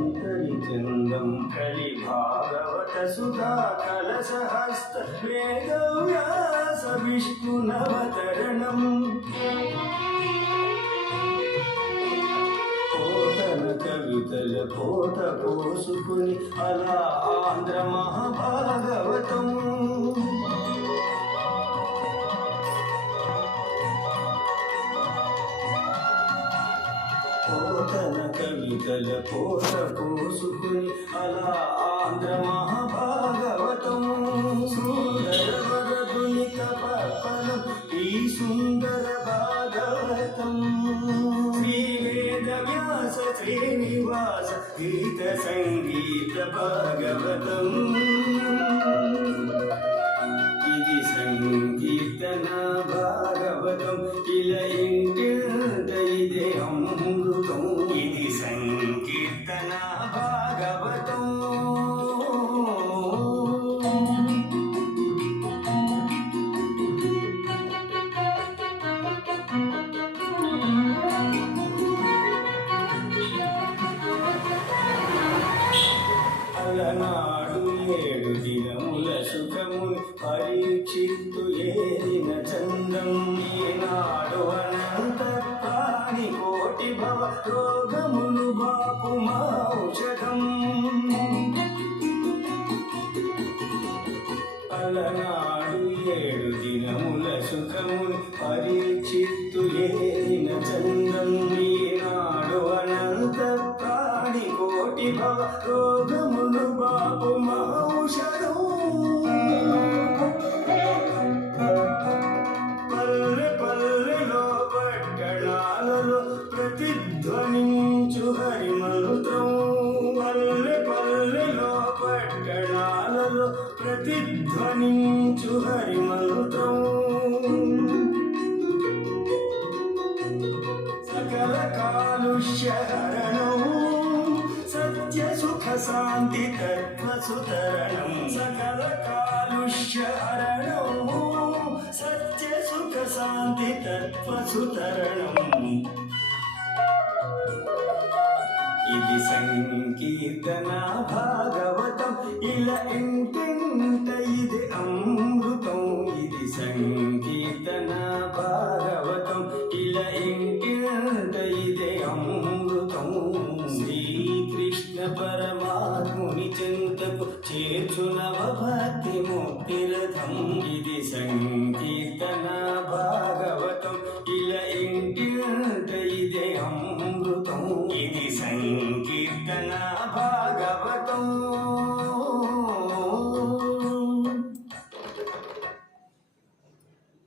चंदम कलि भागवत सुधा कलशहस्त वेदव्यास विष्णुनवतरणम् పోతన కవితల పోత పోసుకుని అలా ఆంధ్ర మహాభాగవతం పోతన కవితల పోత పోసుకుని అలా ఆంధ్ర మహాభాగవతం సుందర వరదుని తపఫలం ఈ సుందర భాగవతం శ్రీవేదవ్యాస శ్రీనివాస గీత సంగీత భాగవతం ఇది సంకీర్తన భాగవతం ఇలా ఇంటింట ఇదే అమృతం ఇది సంకీర్తన భాగవతం అలనాడు 7 దినముల సుఖముని పరీక్షిత్తు ఏరిన చందం ఈనాడు అనంత ప్రాణి కోటి భవ రోగములు బాపు ఔషధం అలనాడు 7 దినముల సుఖముని పరీక్షిత్తు ఏరిన చందం ఈనాడు అనంత ప్రాణి కోటి భవ రోగములు బాపు ఔషధం పల్లె పల్లెలో పట్టణాలలో ప్రతిధ్వనించు హరిమంత్రం పల్లె పల్లెలో పట్టణాలలో ప్రతిధ్వనించు హరిమంత్రం సకల కాలుష్యహరణం సత్య సుఖ శాంతి తత్వ సుతరణం సకల కాలుష్యహరణం సత్య సుఖ శాంతి తత్వ సుతరణం ఇది సంకీర్తన భాగవతం ఇలా ఇంటింట ఇది అమృతం ఇది సంకీర్తన భాగవతం ఇలా ఇంటింట ఇదే అమృతం శ్రీకృష్ణ పరమాత్ముని చెంతకు చేర్చునవ భక్తి ముక్తిరథం ఇది సంకీర్తన భాగవతం